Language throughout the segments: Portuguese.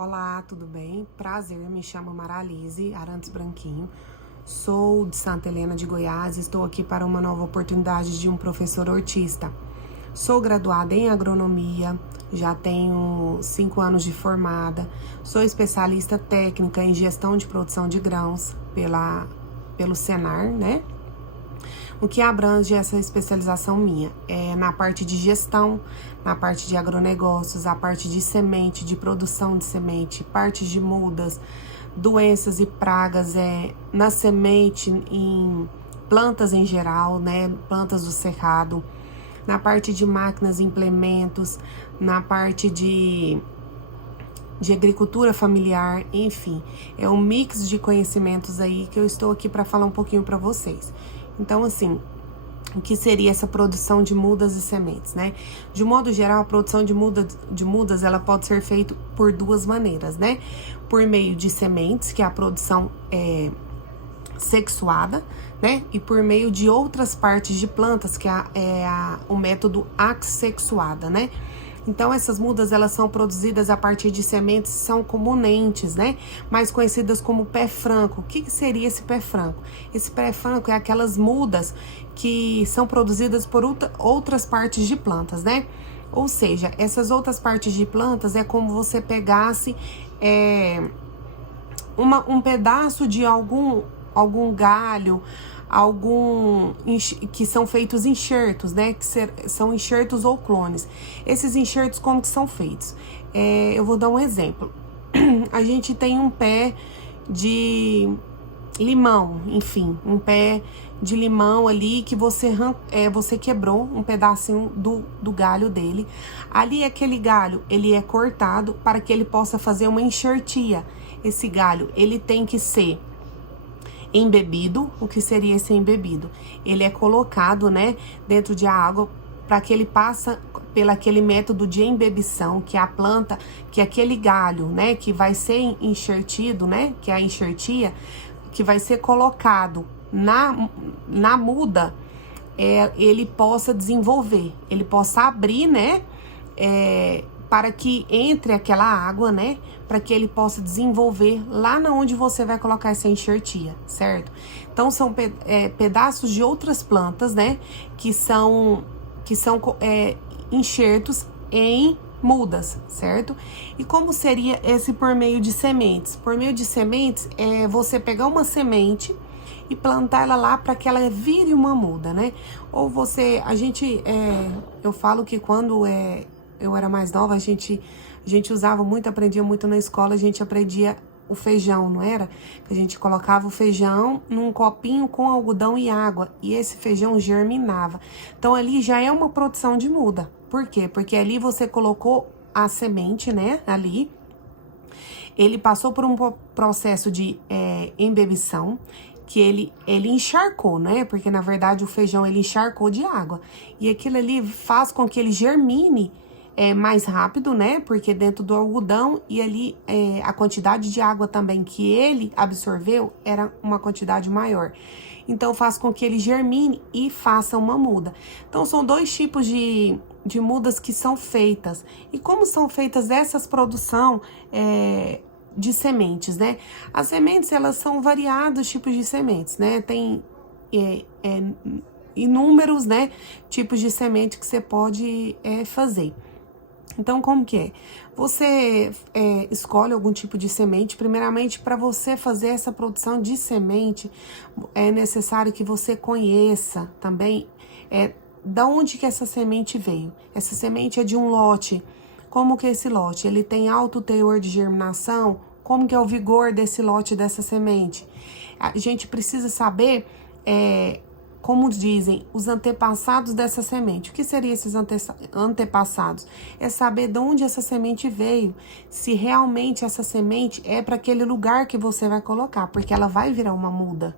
Olá, tudo bem? Prazer, me chamo Maralise Arantes Branquinho, sou de Santa Helena de Goiás e estou aqui para uma nova oportunidade de um professor hortista. Sou graduada em agronomia, já tenho 5 anos de formada, sou especialista técnica em gestão de produção de grãos pelo Senar, né? O que abrange essa especialização minha é na parte de gestão, na parte de agronegócios, a parte de semente, de produção de semente, partes de mudas, doenças e pragas, na semente, em plantas em geral, né, plantas do cerrado, na parte de máquinas e implementos, na parte de agricultura familiar, enfim, é um mix de conhecimentos aí que eu estou aqui para falar um pouquinho para vocês. Então, assim, o que seria essa produção de mudas e sementes, né? De modo geral, a produção de mudas, ela pode ser feita por duas maneiras, né? Por meio de sementes, que é a produção sexuada, né? E por meio de outras partes de plantas, que o método assexuada, né? Então, essas mudas, elas são produzidas a partir de sementes, são comunentes, né? Mais conhecidas como pé franco. O que seria esse pé franco? Esse pé franco é aquelas mudas que são produzidas por outras partes de plantas, né? Ou seja, essas outras partes de plantas é como você pegasse um pedaço de algum galho, que são feitos enxertos, né? Que são enxertos ou clones. Esses enxertos, como que são feitos? Eu vou dar um exemplo. A gente tem um pé de limão, enfim, um pé de limão ali que você quebrou um pedacinho do galho dele. Ali, aquele galho, ele é cortado para que ele possa fazer uma enxertia. Esse galho, ele tem que ser embebido. O que seria esse embebido? Ele é colocado, né, dentro de água para que ele passa pelo aquele método de embebição, que é a planta, que é aquele galho, né, que vai ser enxertido, né, que é a enxertia, que vai ser colocado na muda, ele possa desenvolver, ele possa abrir, né, para que entre aquela água, né? Para que ele possa desenvolver lá na onde você vai colocar essa enxertia, certo? Então, são pedaços de outras plantas, né? Que são enxertos em mudas, certo? E como seria esse por meio de sementes? Por meio de sementes, é você pegar uma semente e plantar ela lá para que ela vire uma muda, né? Ou eu falo que quando eu era mais nova, a gente usava muito, aprendia muito na escola, a gente aprendia o feijão, não era? A gente colocava o feijão num copinho com algodão e água, e esse feijão germinava. Então, ali já é uma produção de muda. Por quê? Porque ali você colocou a semente, né, ali, ele passou por um processo de embebição, que ele encharcou, né? Porque, na verdade, o feijão, ele encharcou de água. E aquilo ali faz com que ele germine mais rápido, né? Porque dentro do algodão e ali a quantidade de água também que ele absorveu era uma quantidade maior. Então, faz com que ele germine e faça uma muda. Então, são dois tipos de mudas que são feitas. E como são feitas essas produção de sementes, né? As sementes, elas são variados tipos de sementes, né? Tem inúmeros, né, tipos de semente que você pode fazer. Então, como que é? Você escolhe algum tipo de semente. Primeiramente, para você fazer essa produção de semente, é necessário que você conheça também da onde que essa semente veio. Essa semente é de um lote. Como que é esse lote? Ele tem alto teor de germinação? Como que é o vigor desse lote, dessa semente? A gente precisa saber, como dizem, os antepassados dessa semente. O que seriam esses antepassados? É saber de onde essa semente veio, se realmente essa semente é para aquele lugar que você vai colocar, porque ela vai virar uma muda,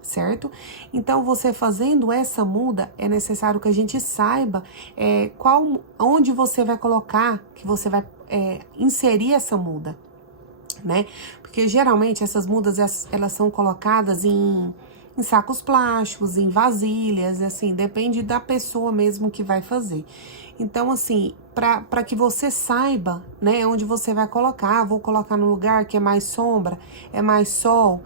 certo? Então, você fazendo essa muda, é necessário que a gente saiba onde você vai colocar, que você vai inserir essa muda, né? Porque geralmente essas mudas, elas são colocadas em em sacos plásticos, em vasilhas, assim, depende da pessoa mesmo que vai fazer. Então, assim, para que você saiba, né, onde você vai colocar, vou colocar no lugar que é mais sombra, é mais sol,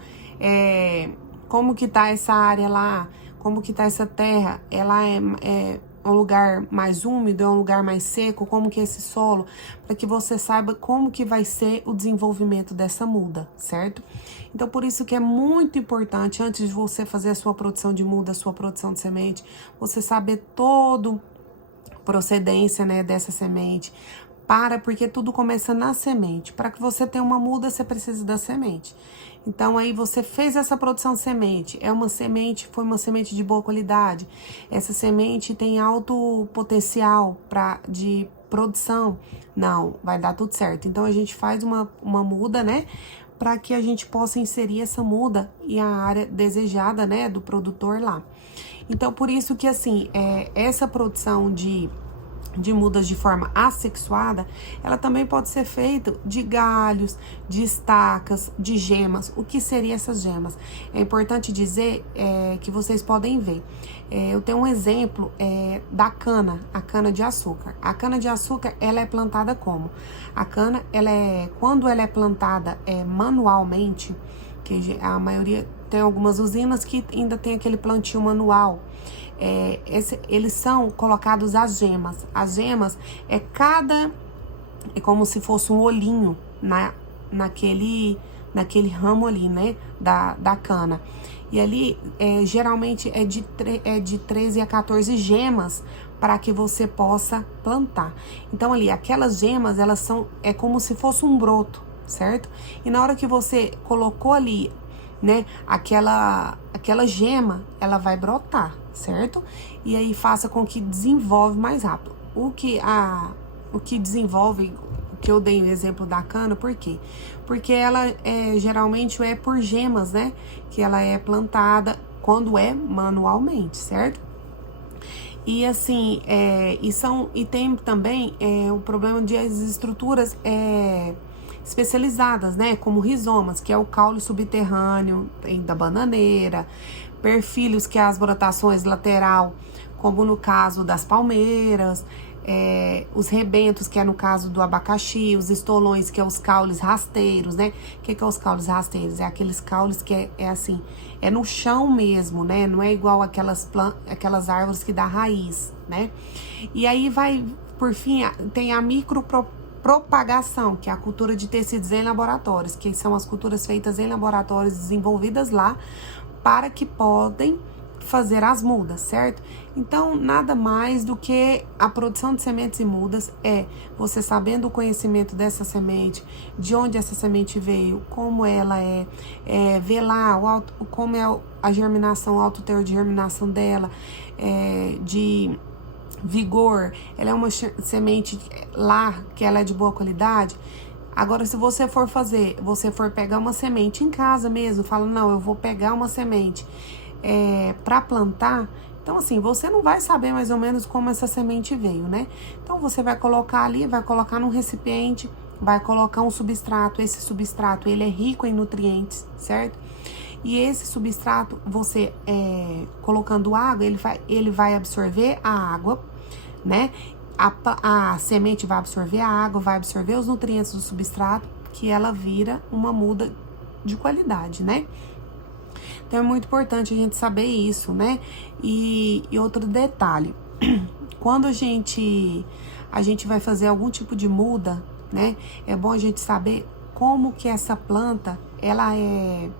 como que tá essa área lá, como que tá essa terra, ela é um lugar mais úmido, é um lugar mais seco, como que é esse solo, para que você saiba como que vai ser o desenvolvimento dessa muda, certo? Então, por isso que é muito importante, antes de você fazer a sua produção de muda, a sua produção de semente, você saber todo procedência, né, dessa semente, porque tudo começa na semente. Para que você tenha uma muda, você precisa da semente. Então, aí você fez essa produção de semente, foi uma semente de boa qualidade. Essa semente tem alto potencial de produção. Não, vai dar tudo certo. Então, a gente faz uma muda, né, para que a gente possa inserir essa muda e a área desejada, né, do produtor lá. Então, por isso que, assim, essa produção de mudas de forma assexuada, ela também pode ser feita de galhos, de estacas, de gemas. O que seriam essas gemas? É importante dizer que vocês podem ver. Eu tenho um exemplo da cana, a cana de açúcar. A cana de açúcar, ela é plantada como? A cana, quando ela é plantada manualmente, que a maioria tem algumas usinas que ainda tem aquele plantio manual. Eles são colocados as gemas. As gemas é como se fosse um olhinho naquele ramo ali, né, da cana. E ali, geralmente, é de 13 a 14 gemas para que você possa plantar. Então, ali, aquelas gemas, é como se fosse um broto, certo? E na hora que você colocou ali, né, aquela gema, ela vai brotar, certo? E aí faça com que desenvolve mais rápido. O que desenvolve, que eu dei o exemplo da cana, por quê? Porque ela geralmente é por gemas, né? Que ela é plantada quando é manualmente, certo? E assim, e tem também o problema de as estruturas especializadas, né, como rizomas, que é o caule subterrâneo da bananeira, perfilhos, que é as brotações lateral, como no caso das palmeiras, os rebentos, que é no caso do abacaxi, os estolões, que é os caules rasteiros, né? O que é os caules rasteiros? É aqueles caules que é assim, é no chão mesmo, né? Não é igual aquelas árvores que dá raiz, né? E aí por fim, tem a micropropagação, que é a cultura de tecidos em laboratórios, que são as culturas feitas em laboratórios, desenvolvidas lá, para que podem fazer as mudas, certo? Então, nada mais do que a produção de sementes e mudas você sabendo o conhecimento dessa semente, de onde essa semente veio, como ela ver lá como é a germinação, o alto teor de germinação dela, de vigor, ela é uma semente lá que ela é de boa qualidade. Agora, se você for pegar uma semente em casa mesmo, fala, não, eu vou pegar uma semente para plantar, então assim, você não vai saber mais ou menos como essa semente veio, né? Então, você vai colocar ali, vai colocar num recipiente, vai colocar um substrato, esse substrato, ele é rico em nutrientes, certo? E esse substrato, você colocando água, ele vai absorver a água, né? A semente vai absorver a água, vai absorver os nutrientes do substrato, que ela vira uma muda de qualidade, né? Então, é muito importante a gente saber isso, né? E outro detalhe, quando a gente vai fazer algum tipo de muda, né? É bom a gente saber como que essa planta, ela é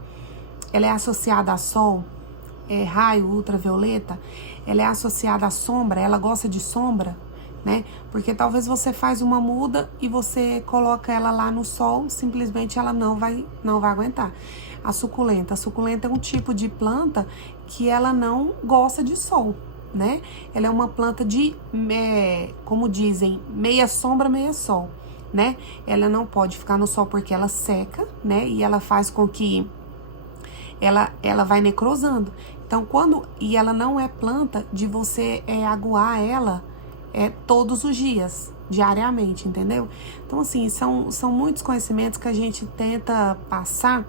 associada a sol, raio ultravioleta, ela é associada à sombra, ela gosta de sombra, né? Porque talvez você faz uma muda e você coloca ela lá no sol, simplesmente ela não vai aguentar. A suculenta é um tipo de planta que ela não gosta de sol, né? Ela é uma planta de, como dizem, meia sombra, meia sol, né? Ela não pode ficar no sol porque ela seca, né? E ela faz com que ela vai necrosando. Então, e ela não é planta de você aguar ela todos os dias, diariamente, entendeu? Então, assim, são muitos conhecimentos que a gente tenta passar,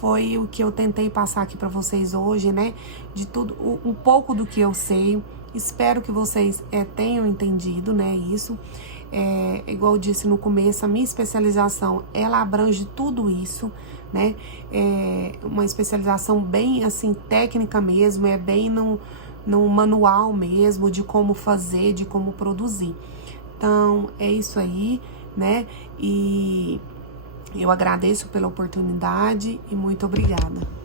foi o que eu tentei passar aqui para vocês hoje, né? De tudo, um pouco do que eu sei. Espero que vocês tenham entendido, né? Isso. Igual eu disse no começo, a minha especialização, ela abrange tudo isso, né? Uma especialização bem, assim, técnica mesmo, bem no manual mesmo, de como fazer, de como produzir. Então, é isso aí, né? E eu agradeço pela oportunidade e muito obrigada.